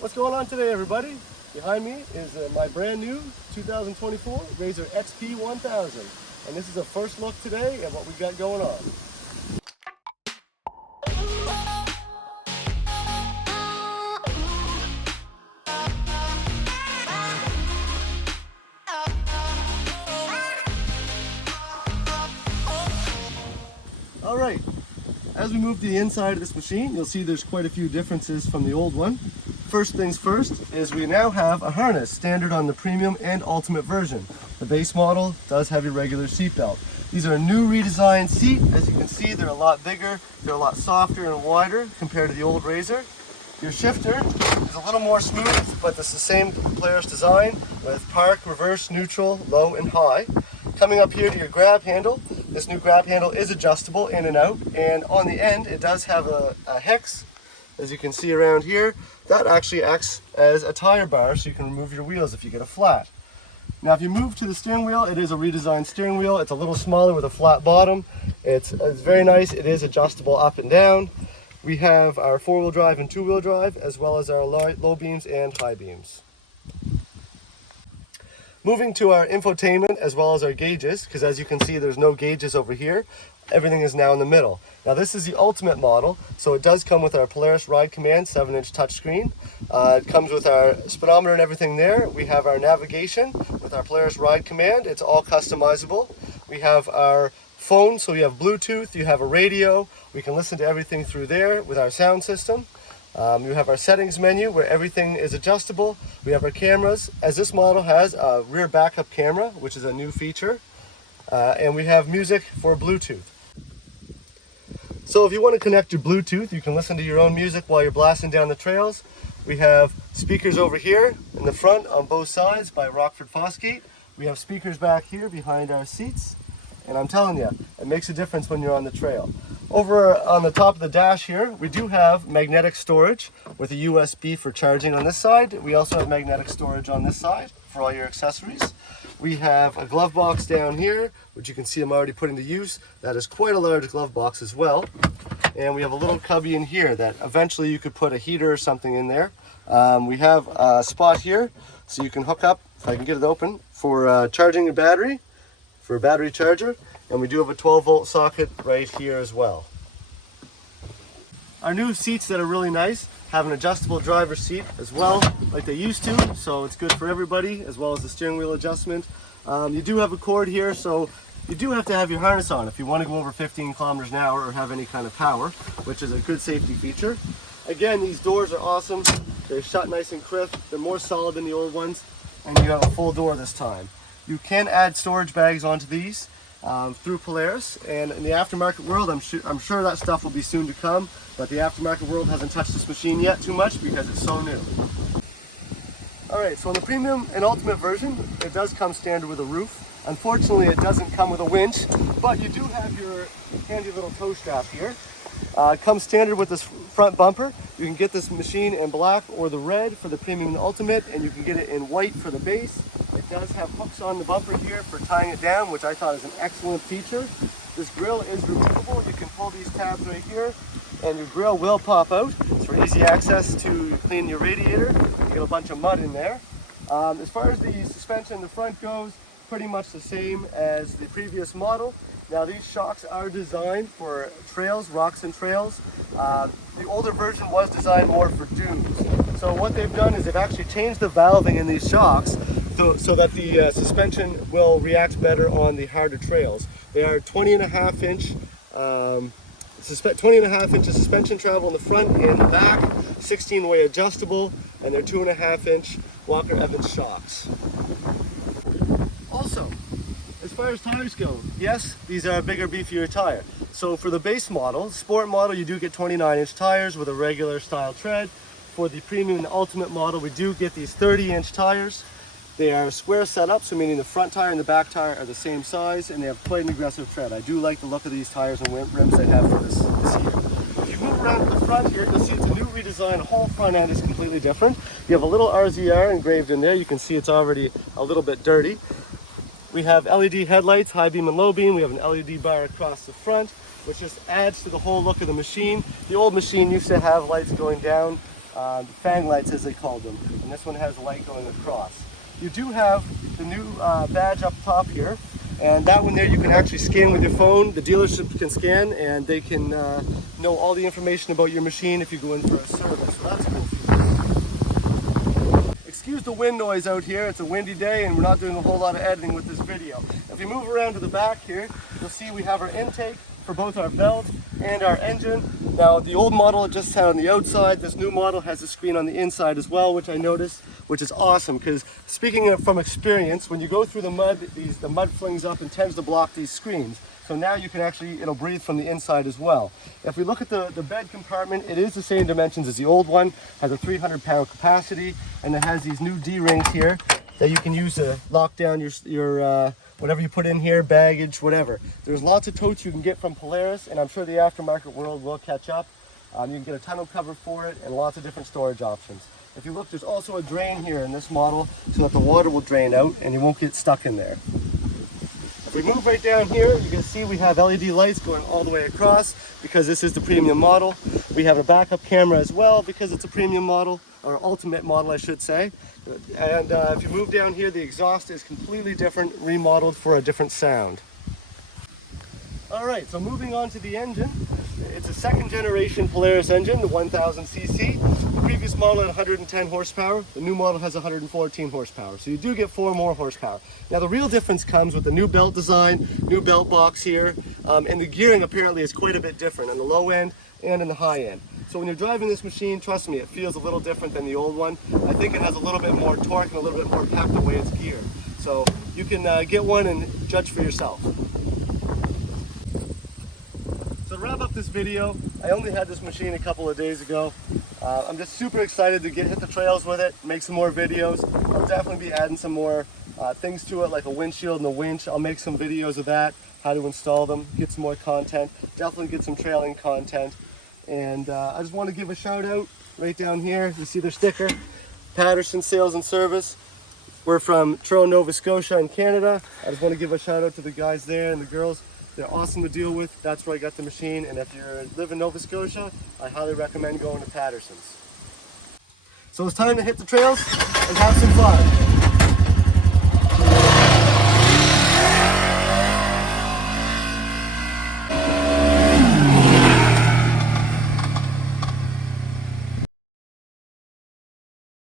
What's going on today, everybody? Behind me is my brand new 2024 RZR XP 1000, and this is a first look today at what we got going on. All right, as we move to the inside of this machine, you'll see there's quite a few differences from the old one. First things first is we now have a harness standard on the premium and ultimate version. The base model does have your regular seat belt. These are a new redesigned seat. As you can see, they're a lot bigger, they're a lot softer and wider compared to the old RZR. Your shifter is a little more smooth, but it's the same Polaris design with park, reverse, neutral, low, and high. Coming up here to your grab handle, this new grab handle is adjustable in and out, and on the end it does have a hex, as you can see around here. That actually acts as a tire bar, so you can remove your wheels if you get a flat. Now if you move to the steering wheel, it is a redesigned steering wheel. It's a little smaller with a flat bottom. It's very nice. It is adjustable up and down. We have our four-wheel drive and two-wheel drive, as well as our low beams and high beams. Moving to our infotainment as well as our gauges, because as you can see there's no gauges over here. Everything is now in the middle. Now this is the ultimate model, so it does come with our Polaris Ride Command 7-inch touchscreen. It comes with our speedometer and everything there. We have our navigation with our Polaris Ride Command. It's all customizable. We have our phone, so you have Bluetooth, you have a radio. We can listen to everything through there with our sound system. You have our settings menu where everything is adjustable. We have our cameras, as this model has a rear backup camera, which is a new feature. And we have music for Bluetooth. So if you want to connect your Bluetooth, you can listen to your own music while you're blasting down the trails. We have speakers over here in the front on both sides by Rockford Fosgate. We have speakers back here behind our seats. And I'm telling you, it makes a difference when you're on the trail. Over on the top of the dash here, we do have magnetic storage with a USB for charging on this side. We also have magnetic storage on this side for all your accessories. We have a glove box down here, which you can see I'm already putting to use. That is quite a large glove box as well. And we have a little cubby in here that eventually you could put a heater or something in there. We have a spot here so you can hook up, if I can get it open, for charging your battery, for a battery charger. And we do have a 12-volt socket right here as well. Our new seats that are really nice have an adjustable driver's seat as well, like they used to, so it's good for everybody, as well as the steering wheel adjustment. You do have a cord here, so you do have to have your harness on if you want to go over 15 kilometers an hour or have any kind of power, which is a good safety feature. Again, these doors are awesome. They're shut nice and crisp. They're more solid than the old ones, and you have a full door this time. You can add storage bags onto these through Polaris, and in the aftermarket world, I'm sure that stuff will be soon to come, but the aftermarket world hasn't touched this machine yet too much because it's so new. Alright, so in the premium and ultimate version, it does come standard with a roof. Unfortunately, it doesn't come with a winch, but you do have your handy little tow strap here. It comes standard with this front bumper. You can get this machine in black or the red for the premium and ultimate, and you can get it in white for the base. It does have hooks on the bumper here for tying it down, which I thought is an excellent feature. This grill is removable. You can pull these tabs right here, and your grill will pop out. It's for easy access to clean your radiator. You get a bunch of mud in there. As far as the suspension in the front goes, pretty much the same as the previous model. Now these shocks are designed for trails, rocks and trails. The older version was designed more for dunes. So what they've done is they've actually changed the valving in these shocks so that the suspension will react better on the harder trails. They are 20.5 inches suspension travel in the front and the back, 16-way adjustable, and they're 2.5-inch Walker Evans shocks. Also, as far as tires go, yes, these are a bigger, beefier tire. So for the base model, sport model, you do get 29-inch tires with a regular style tread. For the premium and ultimate model, we do get these 30-inch tires. They are square setup, so meaning the front tire and the back tire are the same size, and they have quite an aggressive tread. I do like the look of these tires and rims they have for this year. If you move around to the front here, you'll see it's a new redesign. The whole front end is completely different. You have a little RZR engraved in there. You can see it's already a little bit dirty. We have LED headlights, high beam and low beam. We have an LED bar across the front, which just adds to the whole look of the machine. The old machine used to have lights going down fang lights as they called them, and this one has a light going across. You do have the new badge up top here, and that one there you can actually scan with your phone. The dealership can scan, and they can know all the information about your machine if you go in for a service. So that's cool. Excuse the wind noise out here. It's a windy day, and we're not doing a whole lot of editing with this video. If you move around to the back here, you'll see we have our intake for both our belt and our engine. Now, the old model just had on the outside. This new model has a screen on the inside as well, which I noticed, which is awesome, because speaking from experience, when you go through the mud, the mud flings up and tends to block these screens. So now you can actually, it'll breathe from the inside as well. If we look at the bed compartment, it is the same dimensions as the old one, has a 300-pound capacity, and it has these new D-rings here that you can use to lock down your whatever you put in here, baggage, whatever. There's lots of totes you can get from Polaris, and I'm sure the aftermarket world will catch up. You can get a tonneau cover for it and lots of different storage options. If you look, there's also a drain here in this model so that the water will drain out and you won't get stuck in there. If we move right down here, you can see we have LED lights going all the way across because this is the premium model. We have a backup camera as well because it's a premium model, or ultimate model I should say. And if you move down here, the exhaust is completely different, remodeled for a different sound. Alright, so moving on to the engine. It's a second generation Polaris engine, the 1000cc. The previous model had 110 horsepower. The new model has 114 horsepower. So you do get 4 more horsepower. Now the real difference comes with the new belt design, new belt box here, and the gearing apparently is quite a bit different on the low end and in the high end. So when you're driving this machine, trust me, it feels a little different than the old one. I think it has a little bit more torque and a little bit more pep the way it's geared. So you can get one and judge for yourself. So to wrap up this video, I only had this machine a couple of days ago. I'm just super excited to hit the trails with it, make some more videos. I'll definitely be adding some more things to it, like a windshield and a winch. I'll make some videos of that, how to install them, get some more content, definitely get some trailing content. And I just want to give a shout out right down here. You see their sticker, Patterson Sales and Service. We're from Toronto, Nova Scotia in Canada. I just want to give a shout out to the guys there and the girls. They're awesome to deal with. That's where I got the machine. And if you live in Nova Scotia, I highly recommend going to Patterson's. So it's time to hit the trails and have some fun.